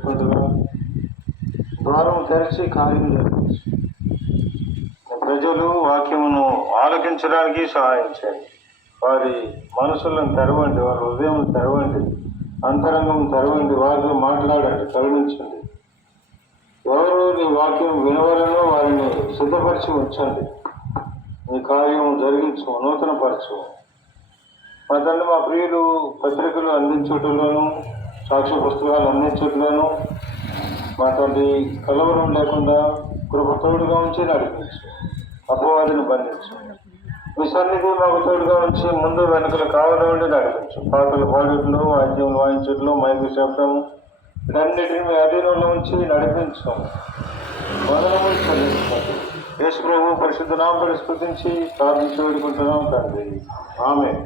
చెప్పుకుంటున్నా. ద్వారం తెరిచి కార్యం జరిగించు. ప్రజలు వాక్యమును ఆలకించడానికి సహాయం చేయండి. వారి మనసులను తెరవండి, వారి హృదయం తెరవండి, అంతరంగం తెరవండి, వారితో మాట్లాడండి, కరుణించండి. ఎవరు నీ వాక్యం వినవలనో వారిని సిద్ధపరిచి ఉంచండి. నీ కార్యం జరిగించు, నూతనపరచు. మా తండ్రి, మా ప్రియులు పత్రికలు అందించటంలోనూ సాక్ష్య పుస్తకాలు అందించటంలోనూ మా తండ్రి కలవరం లేకుండా కృప తోడుగా ఉంచి నడిపించు. అపవాదిని బంధించు. మీ సన్నిధి మాకు తోడుగా ఉంచి ముందు వెనుకలు కావడం ఉండి నడిపించు. పాటలు పాడేట్లు, వాద్యం వాయించట్లు, మైకు శబ్దము వీటన్నిటిని మీ అధీనంలో ఉంచి నడిపించు. వందనములు చెల్లించుకోండి. యేసు ప్రభు పరిశుద్ధ నామమున స్తుతించి ప్రార్థించి వేడుకుంటున్నాం తండ్రి. ఆమేన్.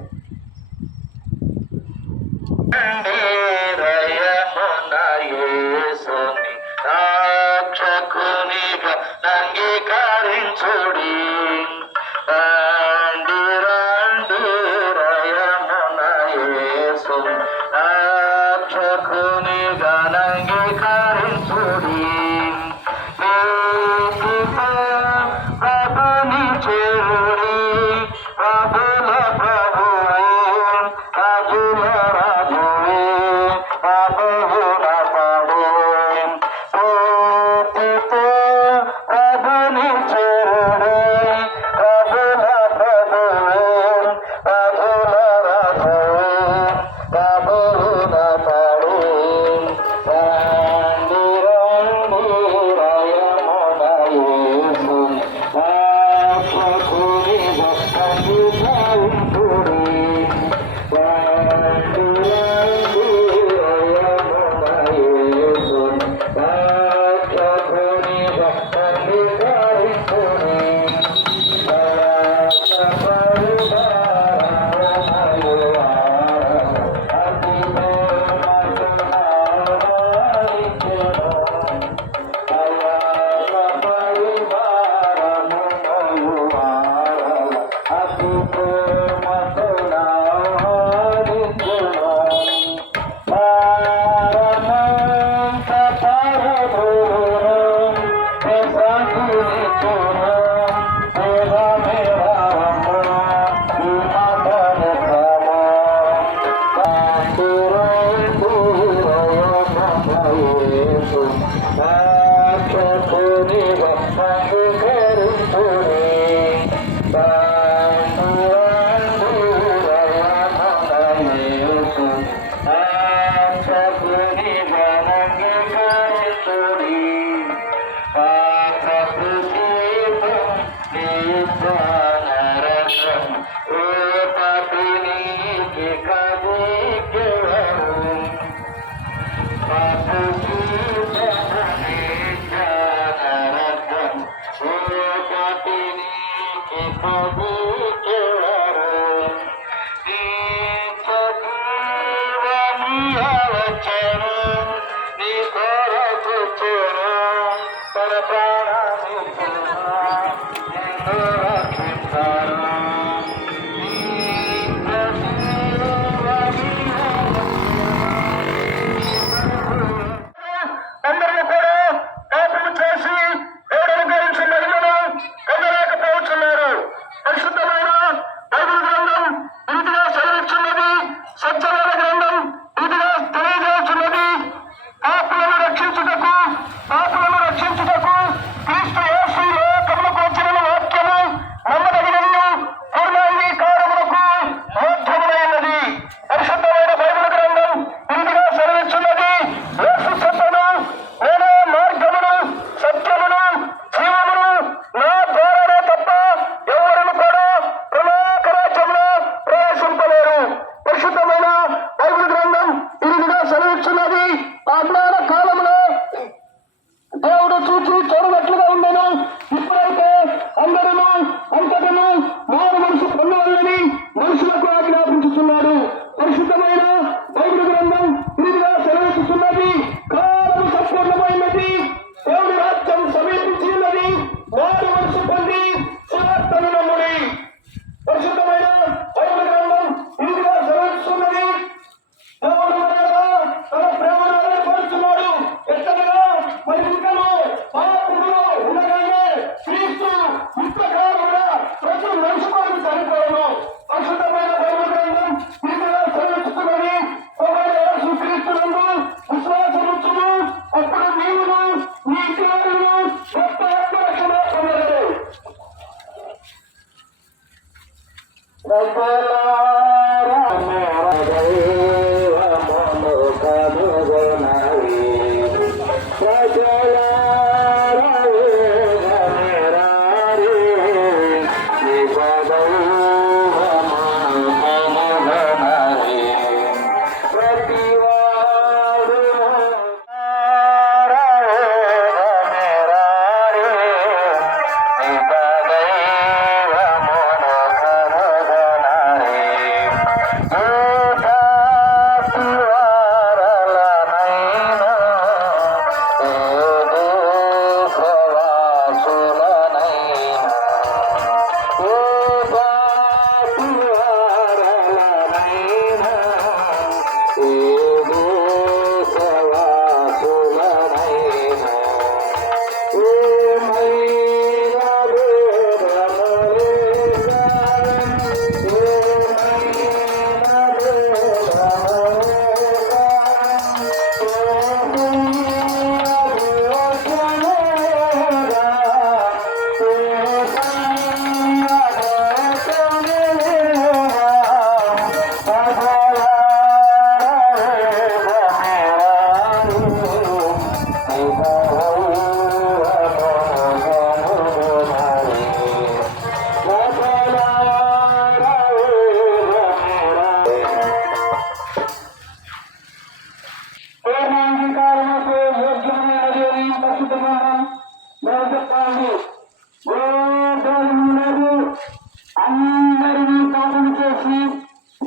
చేసి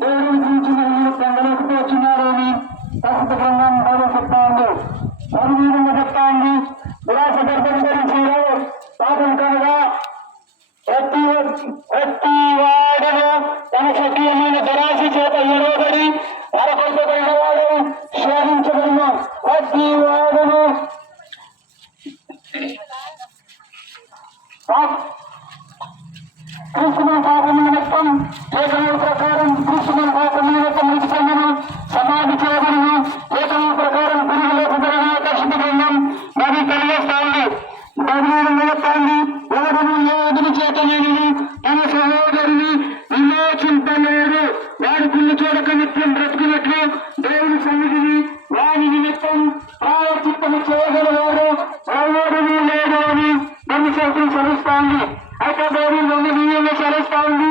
దేవుడి గురించి మీరు పొందలేకపోతున్నారని ప్రస్తుత గ్రంథం బాగా చెప్తా ఉంది. అభివృద్ధి చెప్తా ఉంది. నిరాశపడటం గురించి పాపం కనుక ప్రతి వాడును తన సక్రియమైన దురాశ చేత ఎడవబడి అరకొల్పబడిన వాడు శోధించబడిన ప్రతి వాడును క్రీస్తుమ పాపం నిమిత్తం లేఖనం ప్రకారం క్రీస్తుమ పాపం నిమిత్తం మృతి పొందను సమాధి చేయబడిన లేఖనం ప్రకారం పురుగు లేపబడిన పరిశుద్ధ గ్రంథం మరి కలిగేస్తా ఉంది. బదులు నిలుస్తోంది. ఎవడను యోధుని చేతనేని తన సహోదరుని విమోచింపలేడు. వాడి పుల్లు చూడక నిత్యం బ్రతుకున్నట్లు దేవుని సన్నిధిని వాని నిమిత్తం ప్రాయచిత్తము చేయగలవాడు ఎవడను లేడు అని ధర్మశాస్త్రం సెలవుస్తా ఉంది. అయితే దేవుని బియ్యంలో సెలవుస్తా ఉంది.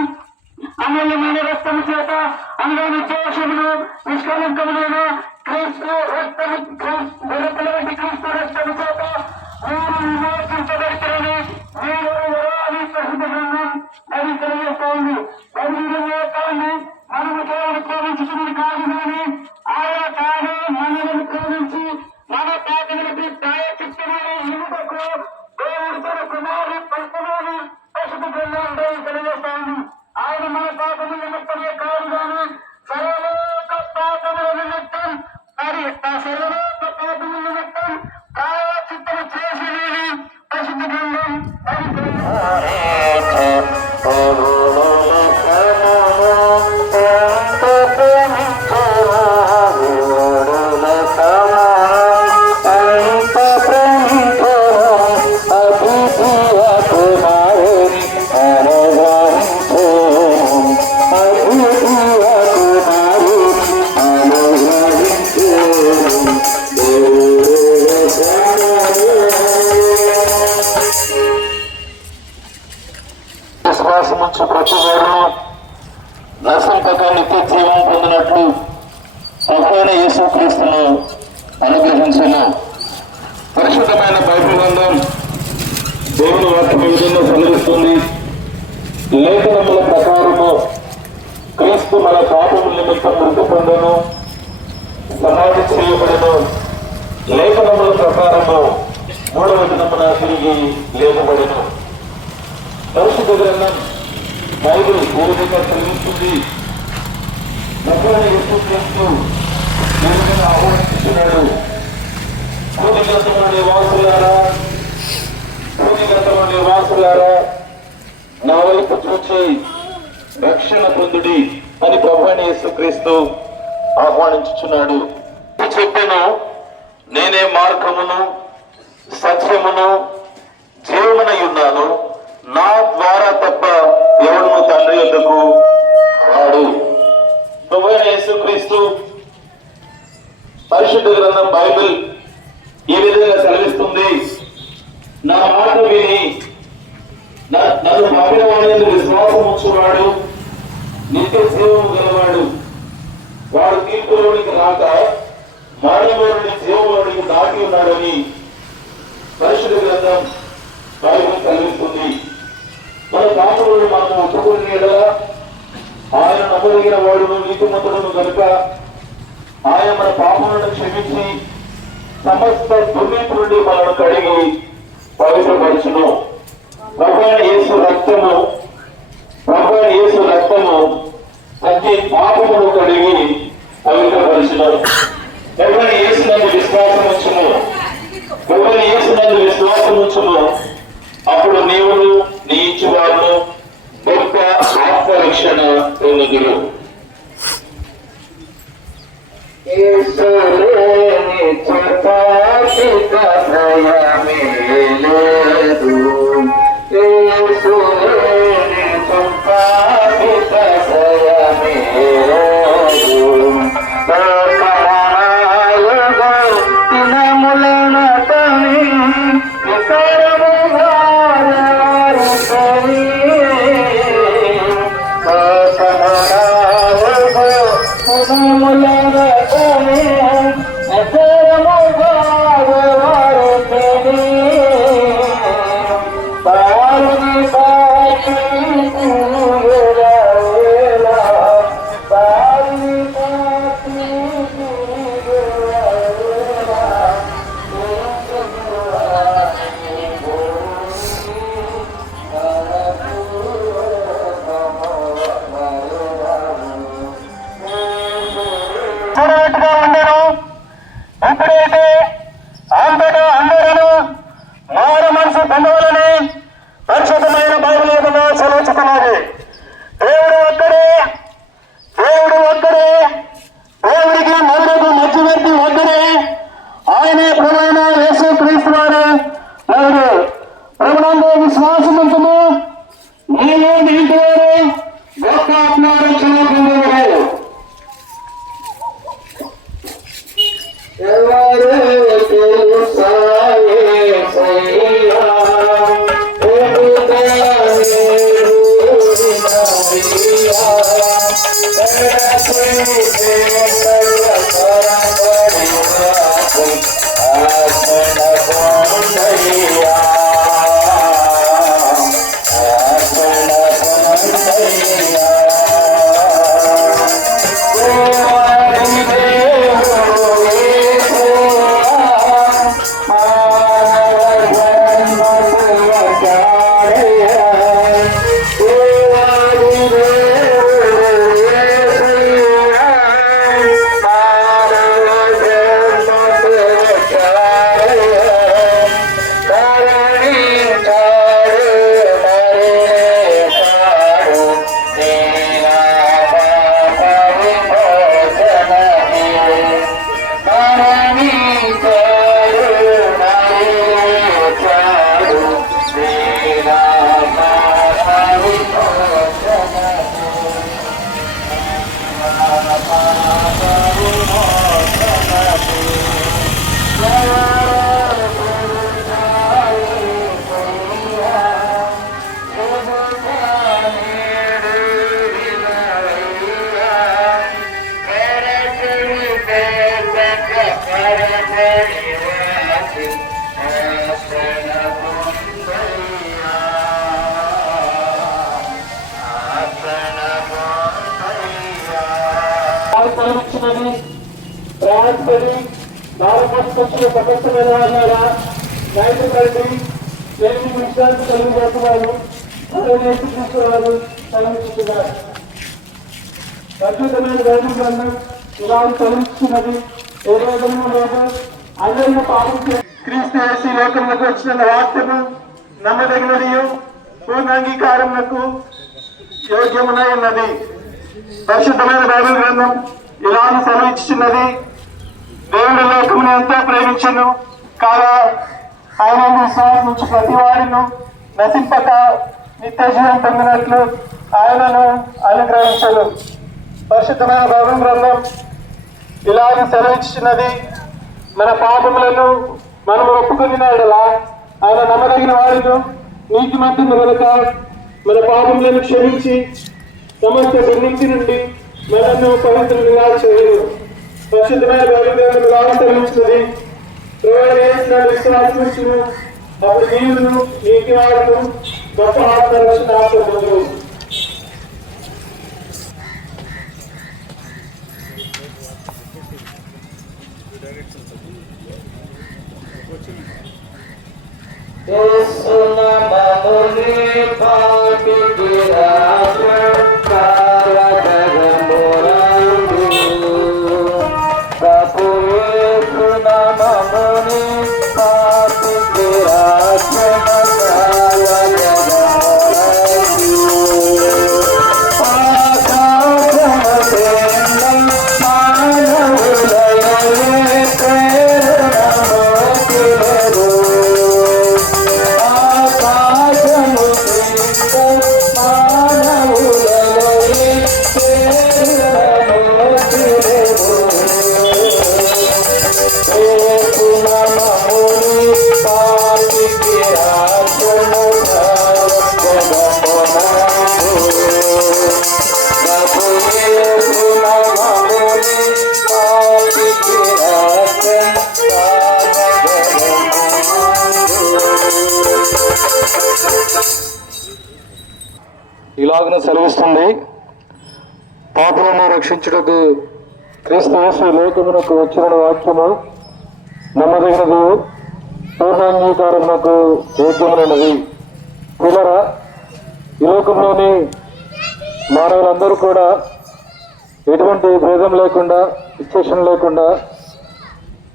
అమూల్యమైన రక్తము చేత అందులోని దోషమును నిష్కలంకములను క్రీస్తు రక్తము క్రీస్తు రక్తము చేత మీరు విమోచించబడతారని మీరు ఎవరాలి ప్రసిద్ధంగా అది తెలియజేస్తా ఉంది. కానీ మనము దేవుడు ప్రేమించుకుని కాదు కానీ ఆయన తాను మనలను ప్రేమించి మన పాపములకు ప్రాయచిత్తమని ఇనుటకు దేవుడు తన కుమారుని పంపమని ప్రసిద్ధ గ్రంథం తెలియజేస్తా ఉంది. ఆయన మన పాపముల నిమిత్తమే కాదు కానీ సర్వలోక పాపముల నిమిత్తం మరి సర్వలోక పాపముల నిమిత్తం ప్రాయచిత్తము చేసి ప్రసిద్ధ గ్రంథం విశ్వాసముంచు ప్రతి వారును నశింపక నిత్య జీవం పొందినట్లు ప్రభువైన యేసుక్రీస్తును అనుగ్రహించును. పరిశుద్ధమైన బైబిల్ గ్రంథం దేవుని వాక్యం ఈ విధంగా సెలవిస్తుంది. లేఖనముల ప్రకారము క్రీస్తు మన పాపముల నిమిత్తం మృతి పొందను, సమాధి చేయబడను, లేఖనముల ప్రకారము మూడవ దినమున తిరిగి లేపబడను. పరిశుద్ధ గ్రంథం బైబిల్ ఏ విధంగా చదివిస్తుంది. ప్రభువైన యేసుక్రీస్తు ఏ విధంగా ఆహ్వానిస్తున్నాడు. భూదిగంతముల నివాసులారా నా వైపు చూచి రక్షణ పొందుడి అని ప్రభువైన యేసుక్రీస్తు ఆహ్వానించుచున్నాడు. చెప్పాను, నేనే మార్గమును సత్యమును జీవమునై ఉన్నాను, నా ద్వారా తప్ప ఎవడును తండ్రి యొద్దకు రాడు. ప్రభువైన యేసుక్రీస్తు పరిశుద్ధ గ్రంథం బైబిల్ ఈ విధంగా సెలవిస్తుంది. నా మాట విని నన్ను పంపిన వాడి విశ్వాసం ఉంచువాడు నిత్య జీవము గలవాడు. వాడు తీర్పులోనికి రాక మరణంలోని జీవంలోనికి దాటి ఉన్నాడని పరిశుద్ధ గ్రంథం బైబిల్ సెలవిస్తుంది. మన పాపములను మనం ఒప్పుకుని ఎడలా ఆయన నమ్మదగిన వాడును నీతిమంతుడును కనుక ఆయన మన పాపములను క్షమించి సమస్త దుర్నీతి నుండి మనను కడిగి పవిత్రపరచును. ప్రభువైన యేసు రక్తము ప్రతి పాపమును కడిగి పవిత్రపరచును. ప్రభువైన యేసు నందు విశ్వాసం ఉంచును. ప్రభువైన యేసు నందు విశ్వాసం ఉంచును. అప్పుడు నీవును నీ ఇచ్చువారును గొప్ప ఆత్మరక్షణ పొందుదురు. ముల సెలవిచ్చినది, ప్రయాసపడి నాలుగు సమస్యమైన వాళ్ళ నాయకులండి దేవుని విశ్రాంతి కలిగిస్తున్నారు. తీసుకున్నారు సెలవిస్తున్నారు. అద్భుతమైన బైబిల్ గ్రంథం ఇలా సెలవిస్తున్నది. ఏ రోజున లేదు అందరినీ పాటించే క్రీస్తు యేసు లోకంలోకి వచ్చిన వాక్యము నమ్మదగినది, పూర్ణాంగీకారములకు యోగ్యమునై ఉన్నది. పరిశుద్ధమైన బైబిల్ గ్రంథం ఇలా సెలవిస్తున్నది. దేవుడి లోకమును ఎంతో ప్రేమించను కాగా ఆయన విశ్వాసించి ప్రతి వారిను నశింపక నిత్య జీవం పొందినట్లు ఆయనను అనుగ్రహించను. పరిశుద్ధమైన బైబిల్ గ్రంథం ఇలాగ సెలవిస్తున్నది. మన పాపములను మనం ఒప్పుకుని నాడలా ఆయన నమ్మదగిన వారిను నీతిమంతుని కనుక మన పాపములను క్షమించి సమస్త దుర్నీతి నుండి మనల్ని పవిత్రులుగా చేయను. పరిశుద్ధమైన బైబిల్ గ్రంథం ఇలాగ సెలవిస్తున్నది. విశ్వాసించును అప్పుడు నీవును నీతి వాడును గొప్ప ఆత్మరక్షణ పొందును. ఇలాగను సెలవిస్తుంది. పాపులను రక్షించుటకు క్రీస్తు యేసు లోకమునకు వచ్చిన వాక్యము నమ్మదగినది, పూర్ణాంగీకారమునకు యోగ్యమైనది. పిల్లరా, ఈ లోకంలోని మానవులందరూ కూడా ఎటువంటి భేదం లేకుండా, విశేషం లేకుండా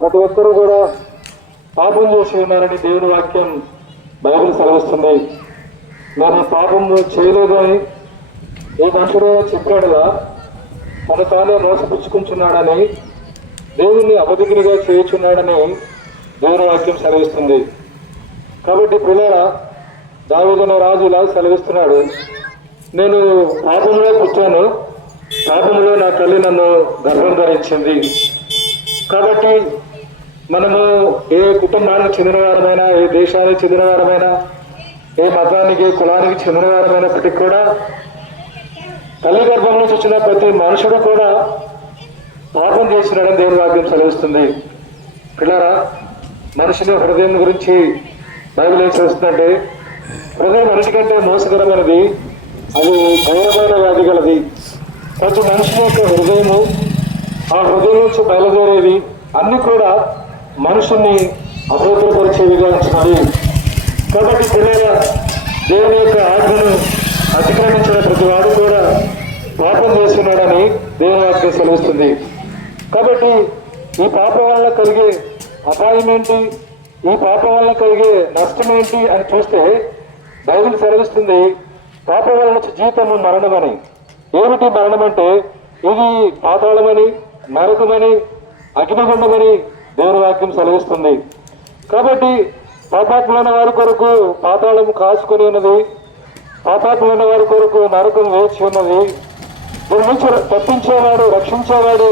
ప్రతి ఒక్కరూ కూడా పాపం చేసి ఉన్నారని దేవుని వాక్యం బైబిల్ సెలవిస్తుంది. నేను పాపము చేయలేదు అని ఏ మనుషుడు చెప్పాడుగా తను తానే మోసపుచ్చుకుంటున్నాడని, దేవుణ్ణి అబద్ధికునిగా చేయుచున్నాడని దేవుని వాక్యం సెలవిస్తుంది. కాబట్టి పిల్లరా, దావీదు రాజు ఇలా సెలవిస్తున్నాడు, నేను పాపంలో పుట్టాను, పాపంలో నా తల్లి నన్ను గర్భం ధరించింది. కాబట్టి మనము ఏ కుటుంబానికి చెందినవారమైనా, ఏ దేశానికి చెందినవారమైనా, ఏ మతానికి కులానికి చెందినవారమైనప్పటికీ కూడా తల్లి గర్భం నుంచి వచ్చిన ప్రతి మనుషుడు కూడా పాపం చేసినాడని దేవుని వాక్యం సెలవిస్తుంది. పిల్లరా, మనిషిని హృదయం గురించి బైబిల్ ఏం చేస్తుందంటే, హృదయం అన్నిటికంటే మోసకరమైనది, అది ఘోరమైన వ్యాధి గలది. ప్రతి మనిషి యొక్క హృదయము, ఆ హృదయం నుంచి బయలుదేరేది అన్ని కూడా మనుషుల్ని అపవిత్రపరిచేవిగా ఉంచినది. కాబట్టి పిల్లల దేవుని యొక్క ఆజ్ఞను అతిక్రమించిన ప్రతి వాడు కూడా పాపం చేస్తున్నాడని దేవుని వాక్యం సెలవుస్తుంది. కాబట్టి ఈ పాపం వల్ల కలిగే అపాయం ఏంటి, ఈ పాపం వల్ల కలిగే నష్టం ఏంటి అని చూస్తే బైబిల్ సెలవిస్తుంది, పాపం వల్ల జీవితము మరణమని. ఏమిటి మరణం అంటే, ఇది పాతాళమని, నరకమని, అగ్నిగుండమని దేవుని వాక్యం సెలవిస్తుంది. కాబట్టి పాపాత్ములైన వారి కొరకు పాతాళము కాచుకొని ఉన్నది, పాపాత్ములైన వారి కొరకు నరకం వేచి ఉన్నది. దీని నుంచి తప్పించేవాడు, రక్షించేవాడు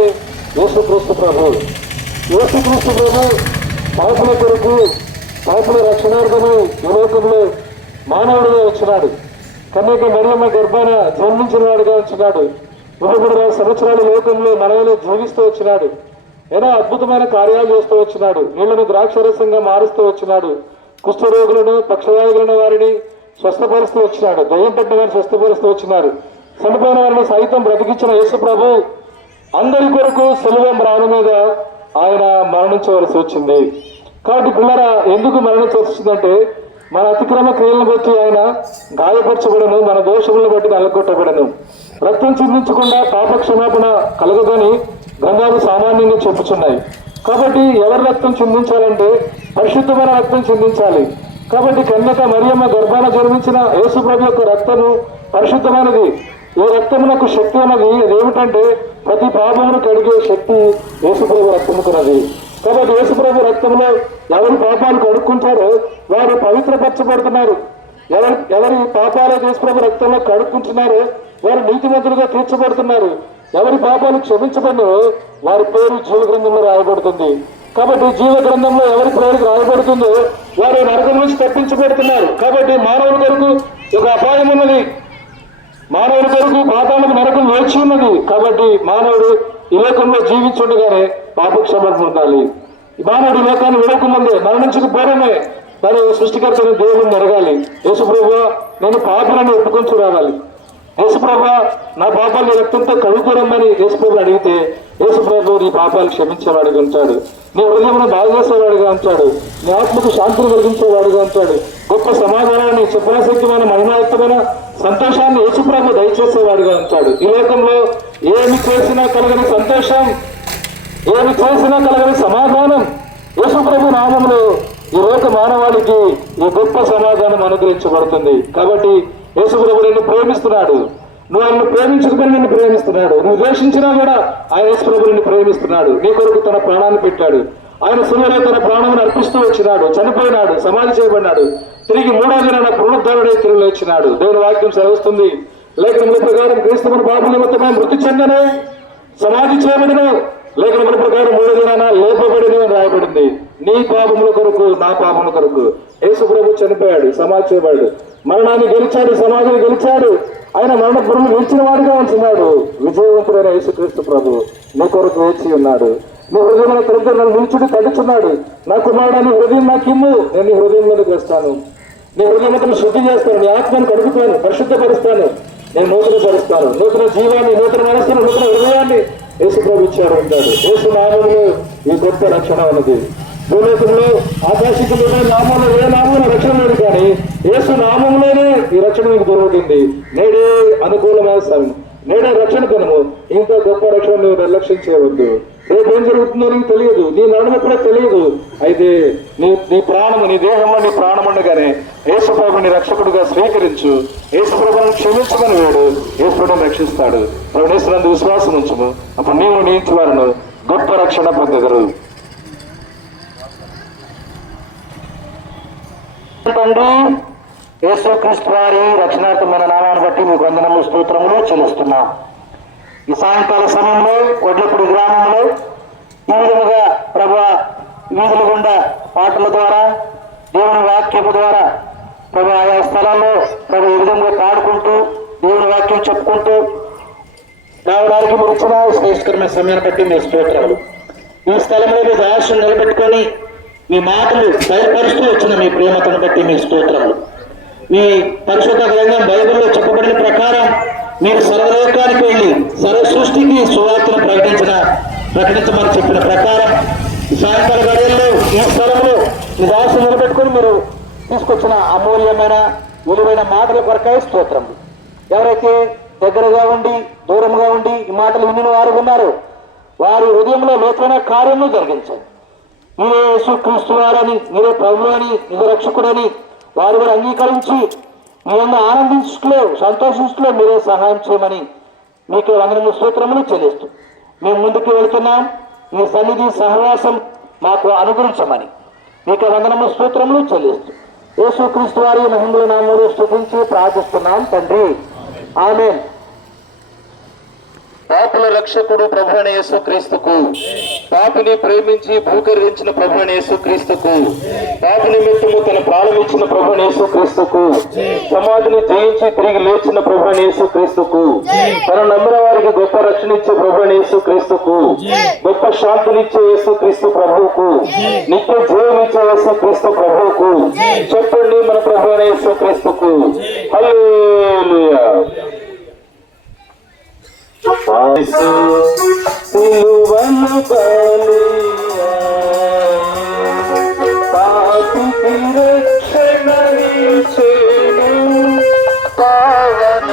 యేసుక్రీస్తు ప్రభు. యేసుక్రీస్తు ప్రభు పాపుల కొరకు, పాపుల రక్షణార్థము ఈ లోకంలో మానవుడిగా వచ్చినాడు. కన్యక మరియమ్మ గర్భాన జన్మించిన వాడిగా వచ్చినాడు. 23 సంవత్సరాల లోకంలో మనలో జీవిస్తూ వచ్చినాడు. ఎన్నో అద్భుతమైన కార్యాలు చేస్తూ వచ్చినాడు. నీళ్లను ద్రాక్షరసంగా మారుస్తూ వచ్చినాడు. కుష్ఠరోగులను, పక్షవాయువులను వారిని స్వస్థపరుస్తూ వచ్చినాడు. దయ్యం పట్టిన వారిని స్వస్థపరుస్తూ వచ్చినాడు. చనిపోయిన వారిని సైతం బ్రతికించిన యేసు ప్రభు అందరి కొరకు సిలువ మ్రాను మీద ఆయన మరణించవలసి వచ్చింది. కాబట్టి పిల్లరా ఎందుకు మరణించవలసి వచ్చిందంటే మన అతిక్రమ క్రియలను బట్టి ఆయన గాయపరచబడను, మన దోషములను బట్టి నలగొట్టబడను. రక్తం చిందించకుండా పాప క్షమాపణ కలగదని గ్రంథాలు సామాన్యంగా చెప్పుచున్నాయి. కాబట్టి ఎవరి రక్తం చిందించాలంటే పరిశుద్ధమైన రక్తం చిందించాలి. కాబట్టి కన్యక మరియమ్మ గర్భాన జన్మించిన యేసుప్రభు యొక్క రక్తము పరిశుద్ధమైనది. ఈ రక్తమునకు శక్తి ఉన్నది. అదేమిటంటే ప్రతి పాపమును కడిగే శక్తి యేసుప్రభు రక్తముకున్నది. కాబట్టి యేసుప్రభు రక్తంలో ఎవరి పాపాలు కడుక్కుంటారో వారు పవిత్రపరచబడుతున్నారు. ఎవరి పాపాలు యేసుప్రభు రక్తంలో కడుక్కుంటున్నారో వారు నీతిమంతులుగా తీర్చబడుతున్నారు. ఎవరి పాపాలు క్షమించబడినో వారి పేరు జీవ గ్రంథంలో రాయబడుతుంది. కాబట్టి జీవ గ్రంథంలో ఎవరి పేరు రాయబడుతుందో వారు నరకం నుంచి తప్పించబడుతున్నారు. కాబట్టి మానవుల కొరకు ఒక అపాయం ఉన్నది. మానవుల కొరకు పాతాళకు నరకం వేచి ఉన్నది. కాబట్టి మానవుడు ఈ లోకంలో జీవించుండగానే పాపక్షమాపణ పొందాలి. మానవుడు ఈ లోకాన్ని విడకముందే మరణించకపోవడమే మరి సృష్టికర్తని దేవుడిని అడగాలి. యేసుప్రభువా నేను పాపలను ఒప్పుకొని రావాలి. యేసుప్రభువా నా పాపాలు రక్తంతో కడుగురమ్మని యేసుప్రభుని అడిగితే యేసుప్రభు నీ పాపాలు క్షమించేవాడిగా ఉంటాడు, నీ హృదయమును బాగు చేసేవాడిగా ఉంటాడు, నీ ఆత్మకు శాంతిని కలిగించేవాడిగా ఉంటాడు, గొప్ప సమాధానాన్ని చెప్పనశక్యమైన మహిమాయుక్తమైన సంతోషాన్ని యేసుప్రభు దయచేసేవాడిగా ఉంటాడు. ఈ లోకంలో ఏమి చేసినా కలగని సంతోషం, ఏమి చేసినా కలగని సమాధానం యేసుప్రభు నామంలో ఈ లోక మానవాళికి ఈ గొప్ప సమాధానం అనుగ్రహించబడుతుంది. కాబట్టి యేసుప్రభు నిన్ను ప్రేమిస్తున్నాడు. నువ్వు ఆయన్ని ప్రేమించకపోయినా నిన్ను ప్రేమిస్తున్నాడు. నువ్వు ద్వేషించినా కూడా ఆయన యేసుప్రభు నిన్ను ప్రేమిస్తున్నాడు. నీ కొరకు తన ప్రాణాన్ని పెట్టాడు. ఆయన శిలువలో తన ప్రాణాన్ని అర్పిస్తూ వచ్చినాడు, చనిపోయినాడు, సమాధి చేయబడినాడు, తిరిగి మూడో దినాన పునరుద్ధరణై తిరిగి వచ్చినాడు. దేవుని వాక్యం సెలవుస్తుంది. లేఖనముల ప్రకారం క్రీస్తువుని పాప నిమిత్తమై మృతి చెందను, సమాధి చేయబడిన, లేఖనముల ప్రకారం మూడో దినాన లేపబడిన రాయబడింది. నీ పాపముల కొరకు నా పాపముల కొరకు యేసుప్రభు చనిపోయాడు, సమాధి చేయబడ్డాడు, మరణాన్ని గెలిచాడు, సమాధిని గెలిచాడు. ఆయన మరణ పురుగు గెలిచిన వాడిగా ఉంటున్నాడు. విజయవంతుడైన యేసుక్రీస్తు ప్రభు నీ కొరకు వేచి ఉన్నాడు. నీ హృదయంలో తరగతి నన్ను నిలుచుడు తడుచున్నాడు. నా కుమారుడు నీ హృదయం నాకు ఇమ్ము, నేను నీ హృదయంలోకి వస్తాను, నీ హృదయంలో శుద్ధి చేస్తాను, నీ ఆత్మను కడుగుతాను, పరిశుద్ధపరుస్తాను, నేను నూతనపరుస్తాను, నూతన జీవాన్ని, నూతన మనస్సును, నూతన హృదయాన్ని యేసుప్రభు ఇచ్చాడు అంటాడు. యేసు నామంలో ఈ గొప్ప రక్షణ ఉన్నది. భూలోకంలో ఆకాశికులు నామంలో ఏ నామంలో రక్షణ లేదు, కానీ యేసు నామంలోనే ఈ రక్షణ మీకు దొరుకుతుంది. నేడే అనుకూలమైన సమయం, నేడే రక్షణ కనుము. ఇంకా గొప్ప రక్షణ నువ్వు నిర్లక్ష్యం చేయవద్దు. రేపు ఏం జరుగుతుందో నీకు తెలియదు, నీ మరణం ఎప్పుడో తెలియదు. అయితే నీ ప్రాణము, నీ దేహంలో నీ ప్రాణం ఉండగానే యేసుప్రభుని రక్షకుడుగా స్వీకరించు. యేసుప్రభుని క్షమించమని వేడు, యేసుప్రభుని రక్షిస్తాడు. ప్రభునేశ్వరందు విశ్వాసం ఉంచుము. అప్పుడు నీవు నీ ఇంటి వారిను గొప్ప రక్షణ పొందగలరు. తండ్రి యేసుక్రీస్తు వారి రక్షణార్థమైన నామాన్ని బట్టి మీకు వందనములు, స్తోత్రములు చెల్లిస్తున్నాం. ఈ సాయంకాల సమయంలో వడ్లపూడి గ్రామంలో ఈ విధముగా ప్రభువా వీధుల గుండా పాటల ద్వారా, దేవుని వాక్యము ద్వారా ప్రభు ఆయా స్థలాల్లో ప్రభు ఈ విధంగా పాడుకుంటూ దేవుని వాక్యం చెప్పుకుంటూ రావడానికి మీరు ఇచ్చిన శ్రేష్కరమైన సమయాన్ని బట్టి మీ స్తోత్రాలు. ఈ స్థలంలో మీ ఆశను నిలబెట్టుకొని మీ మాటలు బయలుపరుస్తూ వచ్చిన మీ ప్రేమతను బట్టి మీ స్తోత్రాలు. మీ పరిశుద్ధ గ్రంథం బైబిల్లో చెప్పబడిన ప్రకారం మీరు సర్వలోకానికి వెళ్ళి సర్వ సృష్టికి సువార్తను ప్రకటించమని చెప్పిన ప్రకారం సాయంకాల గడియల్లో ఈ స్థలంలో మీ దాసులు నిలబెట్టుకుని మీరు తీసుకొచ్చిన అమూల్యమైన విలువైన మాటల కొరకై స్తోత్రములు. ఎవరైతే దగ్గరగా ఉండి దూరంగా ఉండి ఈ మాటలు విని వారు ఉన్నారో వారి హృదయంలో లోతైన కార్యము జరిగించండి. మీరే యేసుక్రీస్తు వారని, మీరే ప్రభువు అని, నిజ రక్షకుడని వారు కూడా అంగీకరించి మీ అందరూ ఆనందించులో, సంతోషించులో మీరే సహాయం చేయమని మీకే వందనములు, స్తోత్రములు చెల్లిస్తూ మేము ముందుకు వెళుతున్నాం. మీ సన్నిధి సహవాసం మాకు అనుగ్రహించమని మీకే వందనములు, స్తోత్రములు చెల్లిస్తూ యేసుక్రీస్తు వారి మహిమల నామములో స్తుతించి ప్రార్థిస్తున్నాం తండ్రి, ఆమేన్. పాపుల రక్షకుడు ప్రభువైన యేసుక్రీస్తుకు, పాపిని ప్రేమించి భూకరించిన ప్రభువైన యేసుక్రీస్తుకు, పాపి నిమిత్తము తన ప్రాణం ఇచ్చిన ప్రభువైన యేసుక్రీస్తుకు, సమాధిని జయించి తిరిగి లేచిన ప్రభువైన యేసుక్రీస్తుకు, తన నమ్మిన వారికి గొప్ప రక్షణ ఇచ్చే ప్రభువైన యేసుక్రీస్తుకు, గొప్ప శాంతినిచ్చే యేసుక్రీస్తు ప్రభువుకు, నిత్య జీవం ఇచ్చే యేసుక్రీస్తు ప్రభువుకు చెప్పండి మన ప్రభువైన యేసుక్రీస్తుకు హల్లెలూయా. సిలువను బలియా పాపికి రక్షణనిచ్చెను పావన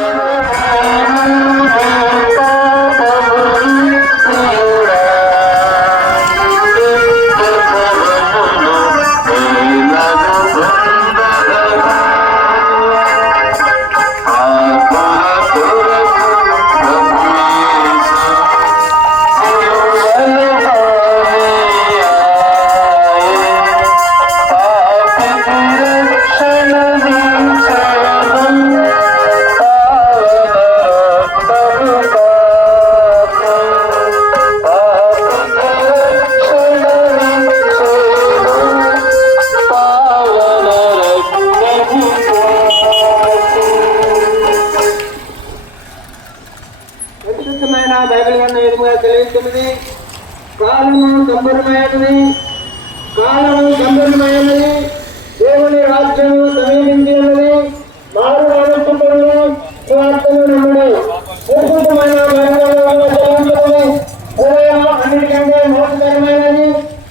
పరిశుద్ధమైన బైబిల్ అన్న విధముగా తెలియజేస్తున్నది. కాలము గంభీరమైనది, కాలము గంభీరమైనది, దేవుని రాజ్యము సమీపించి ఉన్నది. మారు ఆలోచించండి, సువార్తను నమ్మండి. పరిశుద్ధమైన బైబిల్ తెలియజేస్తున్నది. హృదయం అన్నిటికంటే మోసకరమైనది,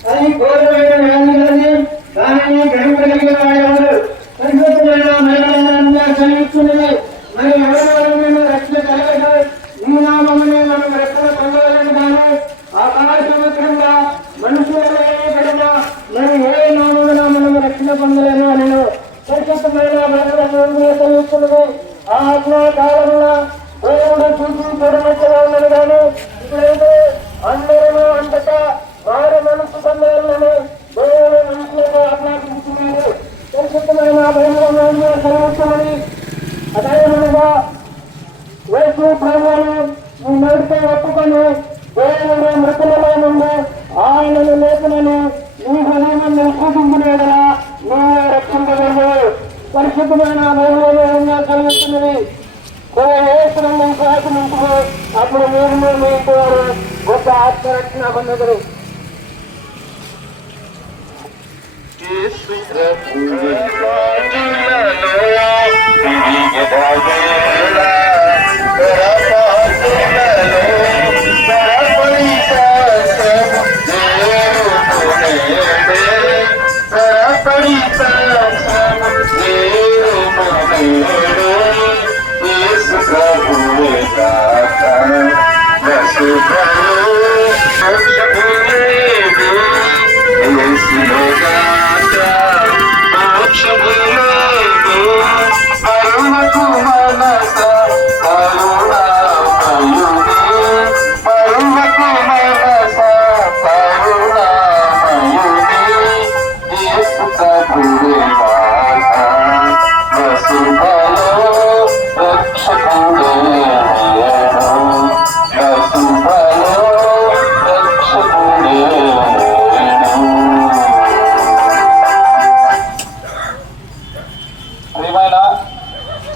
అది ఘోరమైన వ్యాధి కలది, దానిని గ్రహించగలిగిన వాడెవరు? పరిశుద్ధమైన బైబిల్ చదివిస్తున్నది. మరి ఎవరెవరు రక్షణ కలగదు, ఈ నామమునే మనం రక్షణ పొందాలని కానీ ఆకాశము క్రింద మనుషులలో మరి ఏ నామమున మనం రక్షణ పొందలేము అని పరిశుద్ధమైన చదువుతున్నది. ఆ ఆత్మ కాలంలో దేవుడు చూసి చూడమచ్చగా ఉన్నది కానీ ఇప్పుడైతే అందరూ అంతటా వారి మనసు పొందాలని దేవుడు మనుషులకు ఆజ్ఞాపిస్తున్నారు. పరిశుద్ధమైన చదువుతున్నది. అదేవిధంగా యేసు ప్రభువును నీ నోటితో ఒప్పుకొని దేవుడు మృతులలో నుండి ఆయనను లేపునని నీ హృదయం విశ్వసించినలా నీవే రక్షించగలవు. పరిశుద్ధమైన బైబిల్లో కలుగుతున్నది. యేసును శాసనించుకో, అప్పుడు మీరు మీ వారు గొప్ప ఆత్మరక్షణ పొందగలరు.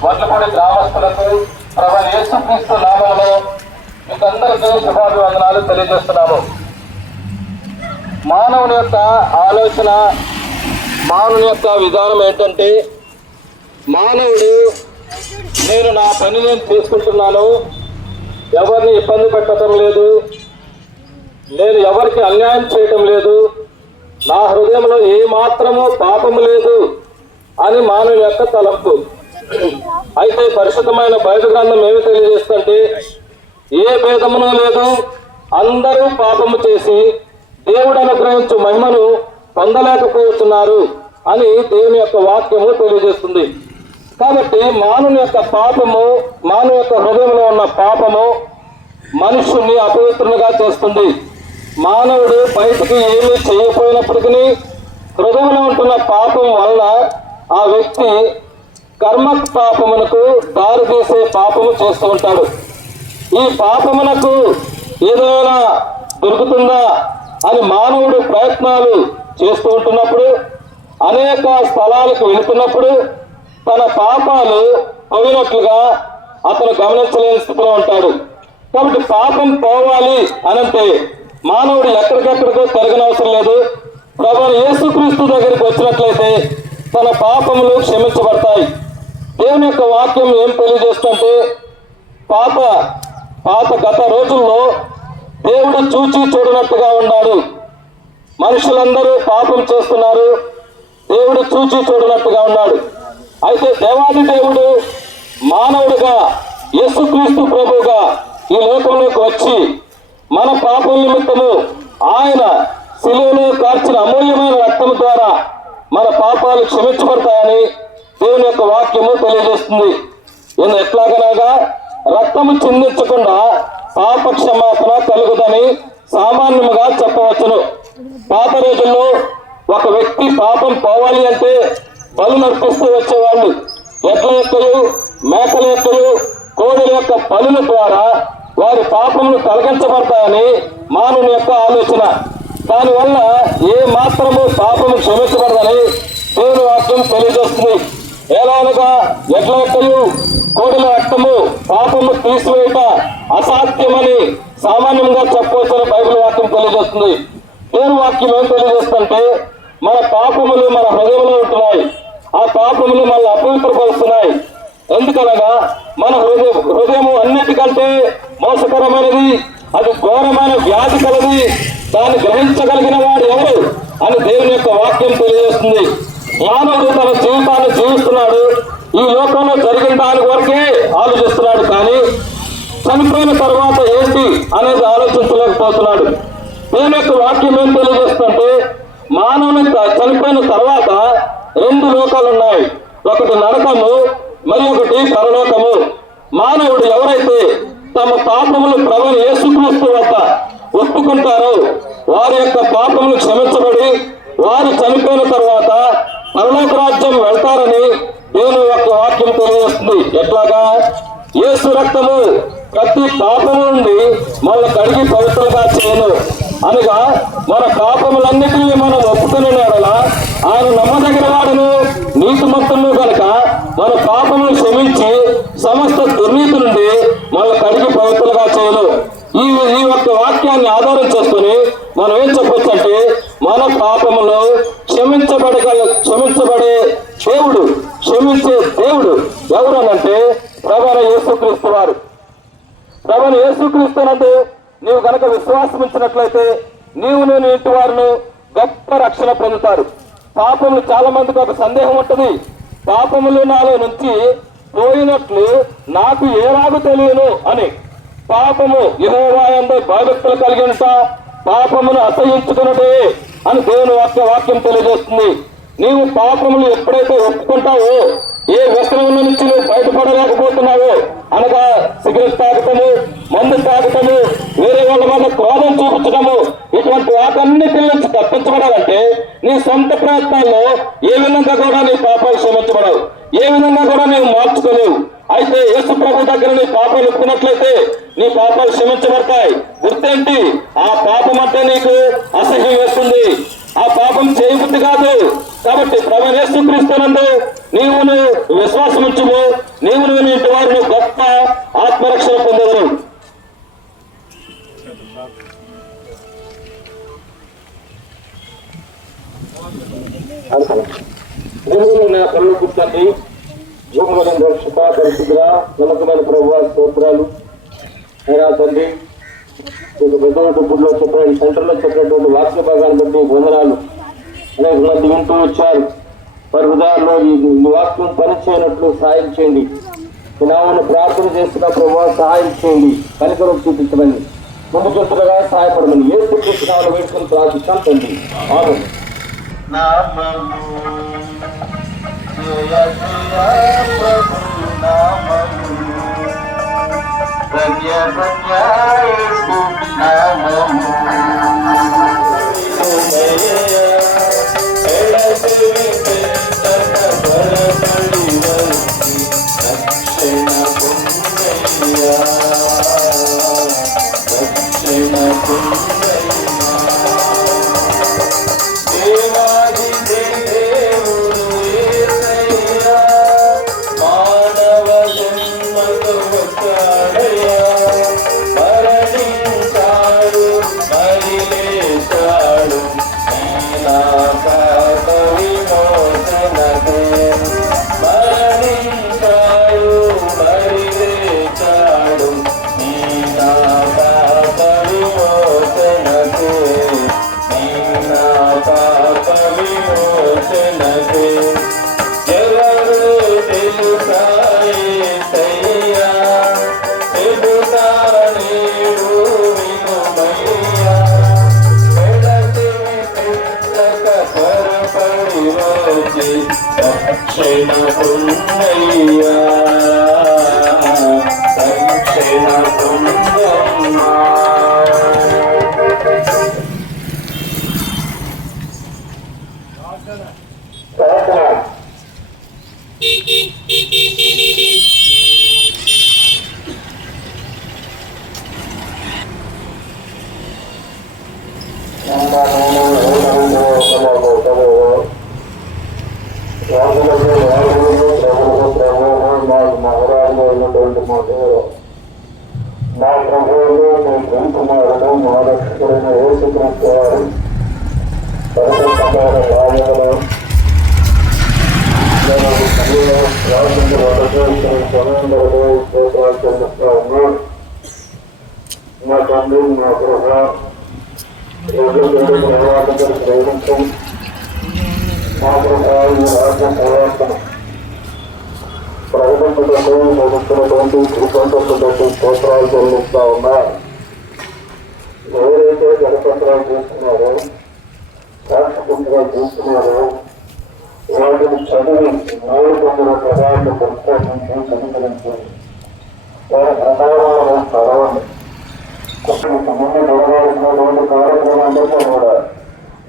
వడ్లపూడి గ్రామస్తులకు ప్రభువైన యేసుక్రీస్తు నామములో మీకందరికీ శుభాభివందనాలు తెలియజేస్తున్నాము. మానవుని యొక్క ఆలోచన, మానవుని యొక్క విధానం ఏంటంటే, మానవుడు నేను నా పని నేను చేసుకుంటున్నాను, ఎవరిని ఇబ్బంది పెట్టడం లేదు, నేను ఎవరికి అన్యాయం చేయటం లేదు, నా హృదయంలో ఏ మాత్రము పాపము లేదు అని మానవుని యొక్క తలంపు. అయితే పరిశుద్ధమైన బైబిల్ గ్రంథం ఏమి తెలియజేస్తుంటే, ఏ భేదమును లేదు, అందరూ పాపము చేసి దేవుడు అనుగ్రహించు మహిమను పొందలేకపోతున్నారు అని దేవుని యొక్క వాక్యము తెలియజేస్తుంది. కాబట్టి మానవుని యొక్క పాపము, మానవ యొక్క హృదయంలో ఉన్న పాపము మనుష్యుని అపవిత్రునిగా చేస్తుంది. మానవుడు బయటికి ఏమీ చేయకపోయినప్పటికీ హృదయంలో ఉంటున్న పాపం వలన ఆ వ్యక్తి కర్మ పాపమునకు దారి తీసే పాపము చేస్తూ ఉంటాడు. ఈ పాపమునకు ఏదైనా దొరుకుతుందా అని మానవుడు ప్రయత్నాలు చేస్తూ ఉంటున్నప్పుడు, అనేక స్థలాలకు వెళుతున్నప్పుడు తన పాపాలు పోయినట్లుగా అతను గమనించలేని స్థితిలో ఉంటాడు. కాబట్టి పాపం పోవాలి అనంటే మానవుడు ఎక్కడికెక్కడికో తిరగనవసరం లేదు. ప్రభువైన యేసుక్రీస్తు దగ్గరికి వచ్చినట్లయితే తన పాపములు క్షమించబడతాయి. దేవుని యొక్క వాక్యం ఏం తెలియజేస్తుంటే, గత రోజుల్లో దేవుడు చూచి చూడనట్టుగా ఉన్నాడు. మనుషులందరూ పాపం చేస్తున్నారు, దేవుడు చూచి చూడనట్టుగా ఉన్నాడు. అయితే దేవాది దేవుడు మానవుడిగా యేసుక్రీస్తు ప్రభువుగా ఈ లోకంలోకి వచ్చి మన పాపం నిమిత్తము ఆయన శిలువలో కార్చిన అమూల్యమైన రక్తం ద్వారా మన పాపాలు క్షమించబడతాయని దేవుని యొక్క వాక్యము తెలియజేస్తుంది. ఎట్లాగనగా రక్తము చిందించకుండా పాప క్షమాపణ కలుగుదని సామాన్యముగా చెప్పవచ్చును. పాత రోజుల్లో ఒక వ్యక్తి పాపం పోవాలి అంటే బలు నర్పిస్తూ వచ్చేవాళ్ళు. ఎడ్ల యొక్కలు, మేకల యొక్కలు, కోడల యొక్క బలుల ద్వారా వారి పాపములు తొలగించబడతాయని మానవుని యొక్క ఆలోచన. దానివల్ల ఏ మాత్రము పాపము క్షమించబడదని దేవుని వాక్యం తెలియజేస్తుంది. ఎలానగా ఎడ్ల యొక్కలు, కోడల రక్తము పాపము తీసివేయట అసాధ్యమని సామాన్యంగా చెప్పవచ్చని బైబిల్ వాక్యం తెలియజేస్తుంది. దేవుని వాక్యం ఏం తెలియజేస్తుంటే మన పాపములు మన హృదయంలో ఉంటున్నాయి, ఆ పాపములు మనల్ని అపవిత్రపరుస్తున్నాయి. ఎందుకనగా మన హృదయము అన్నిటికంటే మోసకరమైనది, అది ఘోరమైన వ్యాధి కలది, దాన్ని గ్రహించగలిగిన వాడు ఎవరు అని దేవుని యొక్క వాక్యం తెలియజేస్తుంది. మానవుడు తన జీవితాన్ని జీవిస్తున్నాడు, ఈ లోకంలో జరిగిన దాని వరకే ఆలోచిస్తున్నాడు, కానీ చనిపోయిన తర్వాత ఏంటి అనేది ఆలోచించలేకపోతున్నాడు. దేవుని యొక్క వాక్యం ఏం తెలియజేస్తుంటే మానవుని చనిపోయిన తర్వాత 2 లోకాలు ఉన్నాయి. ఒకటి నరకము, మరి ఒకటి పరలోకము. మానవుడు ఎవరైతే తమ పాపములు ప్రభువు యేసుక్రీస్తు వద్ద ఒప్పుకుంటారో వారి యొక్క పాపములు క్షమించబడి వారు చనిపోయిన తర్వాత పరలోక రాజ్యం వెళ్తారని దేవుని యొక్క వాక్యం తెలియజేస్తుంది. ఎట్లాగా యేసు రక్తము ప్రతి పాపము నుండి మనల్ని కడిగి పవిత్రంగా చేయను అనగా మన పాపములన్నిటినీ మనం ఒప్పుకునే నేడలా ఆయన నమ్మదగిన వాడును నీతిమంతులను కనుక మన పాపములు క్షమించి సమస్త దుర్నీతి నుండి మనల్ని కడిగి పవిత్రంగా చేయను. ఈ యొక్క వాక్యాన్ని ఆధారం చేసుకుని మనం ఏం చెప్పొచ్చు అంటే మన పాపములు క్షమించబడే దేవుడు, క్షమించే దేవుడు ఎవరు అనంటే ప్రభువైన యేసుక్రీస్తు వారు. ప్రభువైన యేసుక్రీస్తునందు నీవు కనుక విశ్వాసం ఉంచినట్లయితే నీవు నేను ఇంటి వారిని గొప్ప రక్షణ పొందుతారు. పాపములు చాలా మందికి ఒక సందేహం ఉంటుంది, పాపములు నాలో నుంచి పోయినట్లు నాకు ఏలాగు తెలియను అని. పాపము యెహోవా యందు భయభక్తులు కలిగి ఉంటా, పాపమును అసహించుకున్నదే అని దేవుని వాక్యం తెలియజేస్తుంది. నీవు పాపములు ఎప్పుడైతే ఒప్పుకుంటావో, ఏ వ్యసనం నుంచి నువ్వు బయటపడలేకపోతున్నావో అనగా సిగరెట్ తాగటము, మందు తాగటము, వేరే వాళ్ళ వల్ల క్రోధం చూపించడము, ఇటువంటి వాటన్నిటి నుంచి తప్పించబడాలంటే నీ సొంత ప్రయత్నాల్లో ఏ విధంగా కూడా నీ పాపాలు క్షమించబడవు, ఏ విధంగా కూడా నీవు మార్చుకోలేవు. అయితే యేసు ప్రభు దగ్గర నీ పాపాలు ఒప్పుకున్నట్లయితే నీ పాపాలు క్షమించబడతాయి. గుర్తేంటి? ఆ పాపం అంటే నీకు అసహ్యం వేస్తుంది, ఆ పాపం చేయబుద్ధి కాదు. కాబట్టి ప్రభువైన యేసుక్రీస్తునందు నీవు విశ్వాసం ఉంచుము, నీవు నేను ఇంటి వారిని గొప్ప ఆత్మరక్షణ పొందగలరు. దేవుడు నా కళ్ళు కూర్చోండి. భూమిలో రక్షక పరిశుద్ధుడా నమ్మకమైన ప్రభువా స్తోత్రాలు. అయినా తండ్రి మీకు పెద్దలో చెప్పిన సెంటర్లో చెప్పినటువంటి వాక్య భాగాన్ని బట్టి వందనాలు. అనేక మంది వింటూ వచ్చారు, వారి హృదయాల్లో ఈ వాక్యం పనిచేయనట్లు సహాయం చేయండి. నామను ప్రార్థన చేస్తున్న ప్రభువా సహాయం చేయండి, కనికరం చూపించమని, ముందు చెంతగా సహాయపడమని యేసుక్రీస్తు నామములో వేడుకొని ప్రార్థిస్తాం తండ్రి. ఆమేన్. ఎవరు తెలుసా యేసయ్యా చెబుతా నీవు వినుమయ్యా వెడసి పెట్టక త్వరపడి వచ్చి రక్షణ పొందయ్యా రక్షణ పొందమ్మా మా ప్రభువులు మీ ప్రియకుమారుడు మా రక్షకుడైన యేసుక్రీస్తు వారు పరిశుద్ధమైన రాజులు మా తండ్రి మా గృహ ప్రేమించం మా గృహ రాజ్య ప్రవర్తన ప్రజలకు నడుస్తున్నటువంటి కృతజ్ఞతలకు స్తోత్రాలు చెల్లిస్తా ఉన్నారు. ఎవరైతే గణపత్రాలు చేస్తున్నారో సాక్షపుత్రాలు చేస్తున్నారో వాటిని చదివి మూడు పొందిన ప్రజలను పరిష్కరించి సమీకరించండి. వారి ప్రసారాలను చదవండి. ముందు జరగాల్సినటువంటి కార్యక్రమాలతో కూడా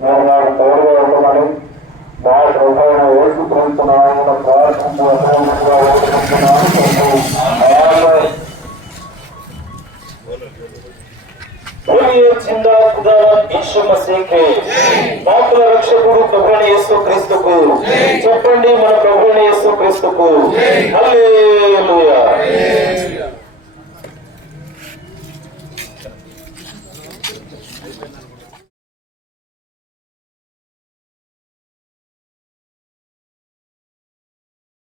నేను నాకు తోడుగా ఉండమని మా ప్రభువైన యేసుక్రీస్తునామమున ప్రార్థించి పాపుల రక్షకుడు ప్రభువైన యేసుక్రీస్తుకు చెప్పండి. మన ప్రభువైన యేసుక్రీస్తుకు హల్లెలూయా.